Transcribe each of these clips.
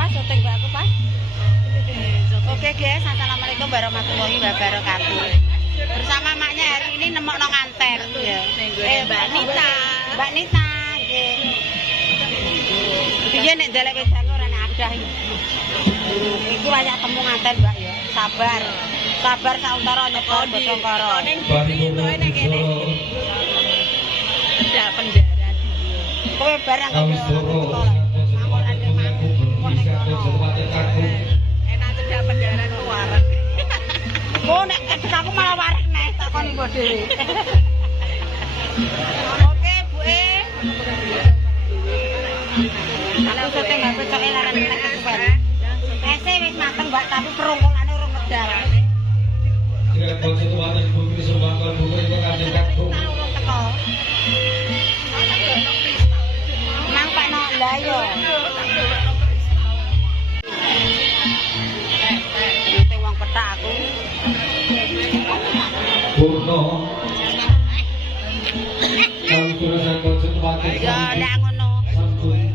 Pas syuting mbakku pas. Oke guys, assalamualaikum warahmatullahi wabarakatuh. Bersama maknya hari ini nemokno nganten ya. Mbak Nita. Mbak Nita nggih. Piye nek delek wedang ora nek adah. Iku banyak temu nganten Mbak ya. Sabar. Sabar sauntara nyekor Bosongkara. Ning pintoe ning kene. Ada penjara dulu. Kowe barang kok sekolah. Enak cedak penjara keluaran. Oh nek ketek aku malah warek nek takoni mbok dhewe. Oke, Bu E. Aku syuting HP cok laran nek kesuwen. Ese wis mateng Mbak, tapi perungkulane urung medal. Direktur Situasi Bukti Sembangkon Bukti kok kandidat Bu. Nang Pak no lha yo. Nek wong petak aku. Purno. Ya ndak ngono.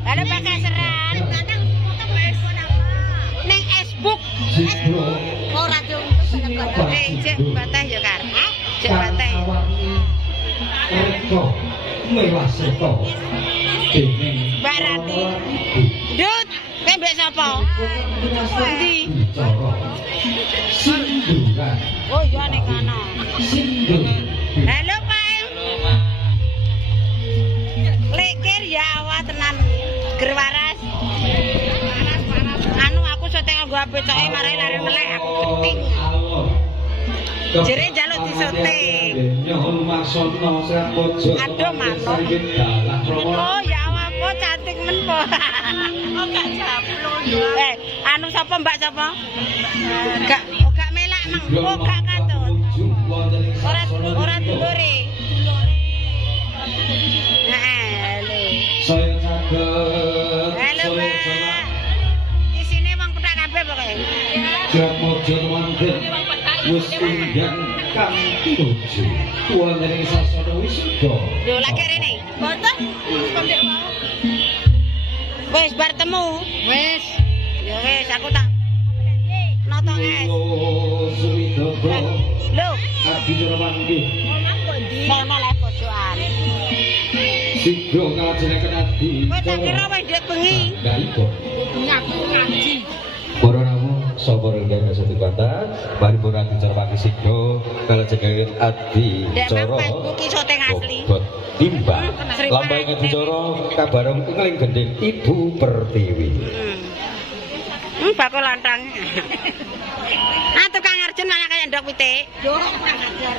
Halo Pak Kaseran. Ning Facebook. Ora diuntuk. Cek batah ya Kar. Cek batah. Reko mewah seto. Mbak Rati. Dut, kowe mbek sapa? Endi? Oh iya ning kana. Halo Pak. Lekir ya awak tenan gerwaras. Anu aku syuting nggo HP coke marai lari melek aku geting. Jere njaluk disyuting. Aduh manut. Oh ya awak po cantik men po. Oh gak japlon. Anu sapa Mbak sapa? Gak melak mang. Oh gak katut. Ora dulure. Halo. Saya caket. Halo Mbak. Isine wong petak kabeh pokoke. Jamojo manten. Wis pindang kang tuju. Kuwi ning sasana wisuda. Lho lagi rene. Mboten. Kondek mau. Wis bar temu. Wis. Ya wis aku tak notok es. Lho, abi jero mangke. Sono le pojokan. Sido nglajengaken adi. Kowe tak kira wis ndek bengi. Lah iku. Nyaku ngaji. Para namu sapa ingkang sedhi kata, mari pun adi cara pagi sido nglajengaken adi cara. Facebook iki syuting asli. Timbang lambang adi cara kabareng ngling gending Ibu Pertiwi. Bakul lantang. Ah tukang Arjun malah kayak ndok pitik. Yo tukang ajar.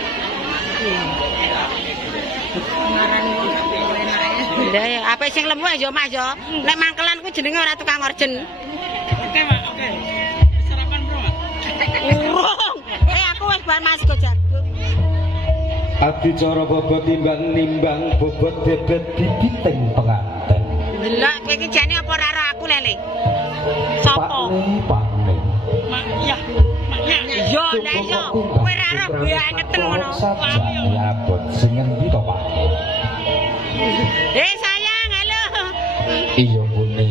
Ndak ya, apa sing lemu ya Mas yo. Nek mangkelan ku jenenge ora tukang Arjun. Oke, Pak, oke. Sarapan, Bro. Urung. Aku wis bar Mas go jagung. Adicara bobot timbang-nimbang bobot bebet bibiting penganten. Delok kowe iki jane apa ora aku lele? Sopo? Pakne. Mak iya. Maknya. Yo ndak iso. Kowe ora ora banget ngono. Ya abot sing endi to, Pak? Sayang, halo. Iya, Bune.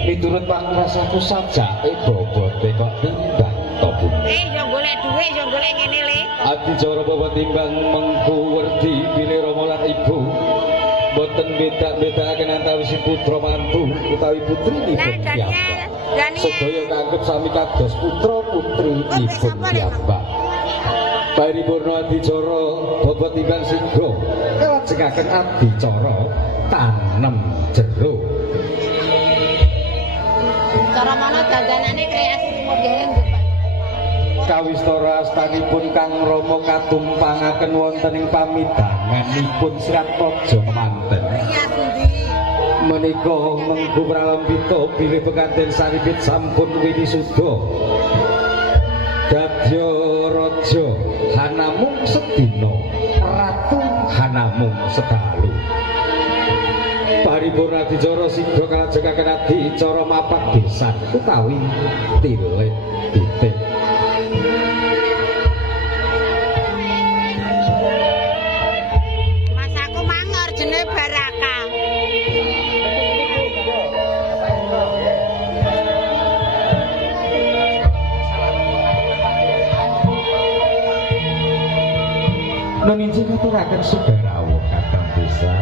Miturut Pak rasaku sajake bobote kok timbang to, Bune. Yo golek dhuwit, yo golek ngene le. Adicara bobot timbang mengku werdi pilih Rama lan Ibu. Boten beda-bedakaken antawis putra mantu utawi putri nipun piyambak. Sedaya kanggep sami kados putra putri nipun piyambak. Paripurna adicara bobot timbang singgo kelajengaken adicara tanem jero. Cara mana dandanane kreasi modern kawistara astanipun Kang Rama katumpangaken wonten ing pamidanganipun Sirat Praja kemanten. Menika mengku pralambita bilih pengantin saripit sampun winisuda. Dadya raja hanamung sedina, ratu hanamung sedalu. Paripurna adicara singgo kalajengaken adicara mapak besan utawi tilik titik. meninjau ngaturaken sedarawuh kadang desa.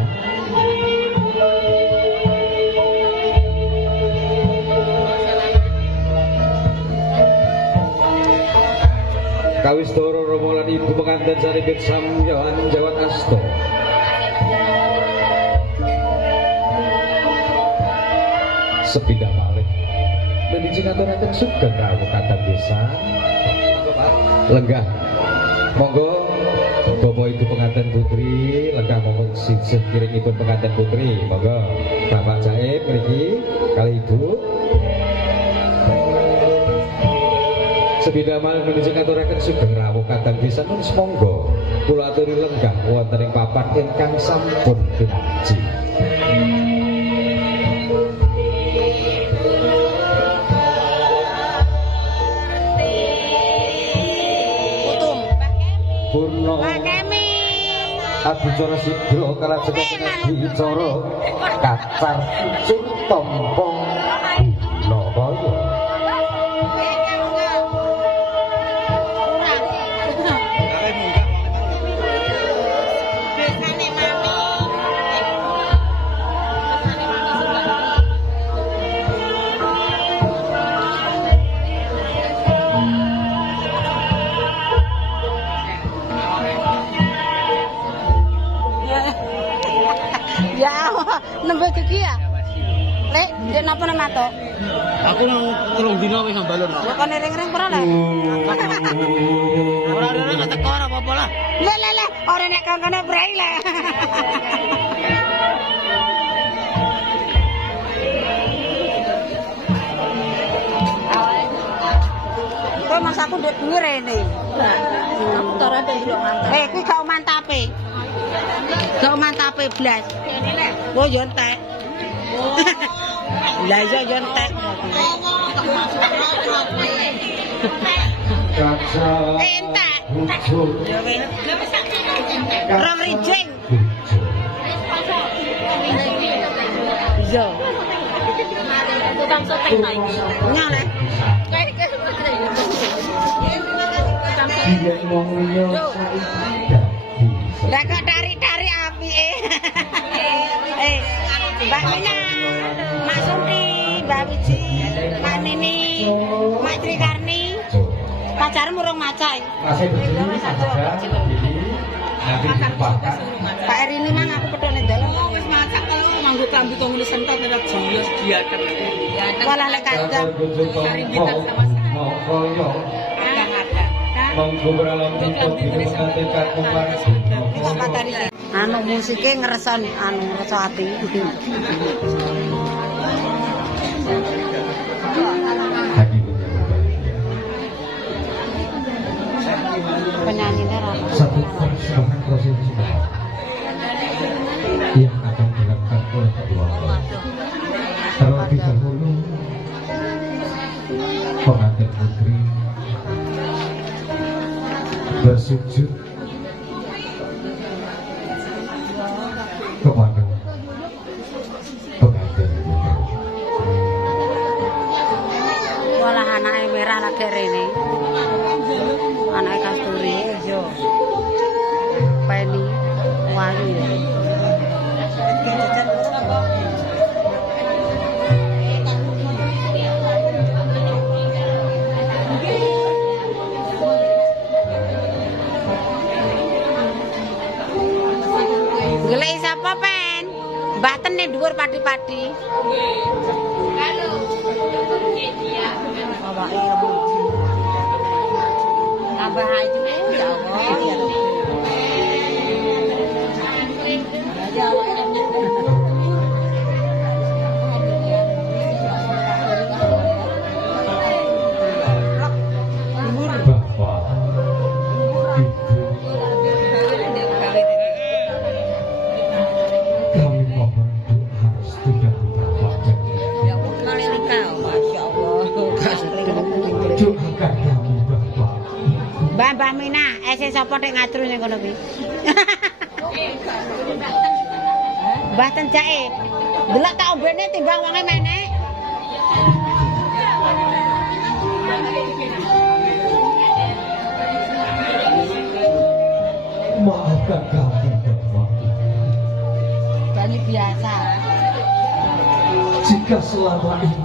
Kawis doro romo lan ibu pengantin saripit samyawan jawat asto. Sepindah malih meninjau ngaturaken sedarawuh kadang desa. Lenggah monggo Bapak Ibu pengantin putri, lenggah monggo sekiringipun pengantin putri, monggo Bapak Jaib mriki kali Ibu. Sepindah malih menuju ngaturaken sugeng rawuh kadang desa nun monggo kula aturi lenggah wonten ing papan ingkang sampun pinaji. Purno Adicara Sidro kalajengipun dicara kacar cur tompo Lawaya. Nembe iki ya. Lek, ndek napa nang matok? Aku nang 3 dina wis sambalon. Kok kon ring-ring ora le? Ora nek teko ora apa-apa lah. Le, ora nek kangkane brai le. Kok mas aku ndek bengi rene. Aku ora ada ndelok mantap. Kuwi gak mantape. Gak mantape blas. Oh yo entek. Lah iya yo entek. Entek. Rom rijing. Iya. Tukang soteng saiki. Nyale. Lah kok tarik-tarik apike. Mbak Mina, Mak Sumri, Mbak Wiji, Mak Nini, Mak Trikarni. Pacarmu urung maca iki. Masih begini saja. Pak Erini mang aku pedone dalan. Wis masak kalau manggo klambi kok ngene sentot nek jonglos diaken. Walah lek kandang. Kita sama-sama. Monggo bralam pun pengantin kakung parsi. Kok patari sih. Anu musike ngreson anu rasa ati. Penyanyinya Rama. Satu persembahan prosesi yang akan dilakukan oleh kedua orang. Terlebih dahulu pengantin putri bersujud kepada pengantin putri. Walah anake merah lagi rene. Anake Kasturi. Yo. Peni Wayu. Gelek sapa pen? Mbatene dhuwur padi-padi. Halo. Awake rembug. Tambah aja ya Allah ya Rabbi. Ya Allah. Mbah Mina, ese sapa nek ngatur ning kono kuwi? Mbah Tenjake. Delok tak ombene timbang wonge menek. Maafkan kami, Bapak. Banyak biasa. Jika selama ini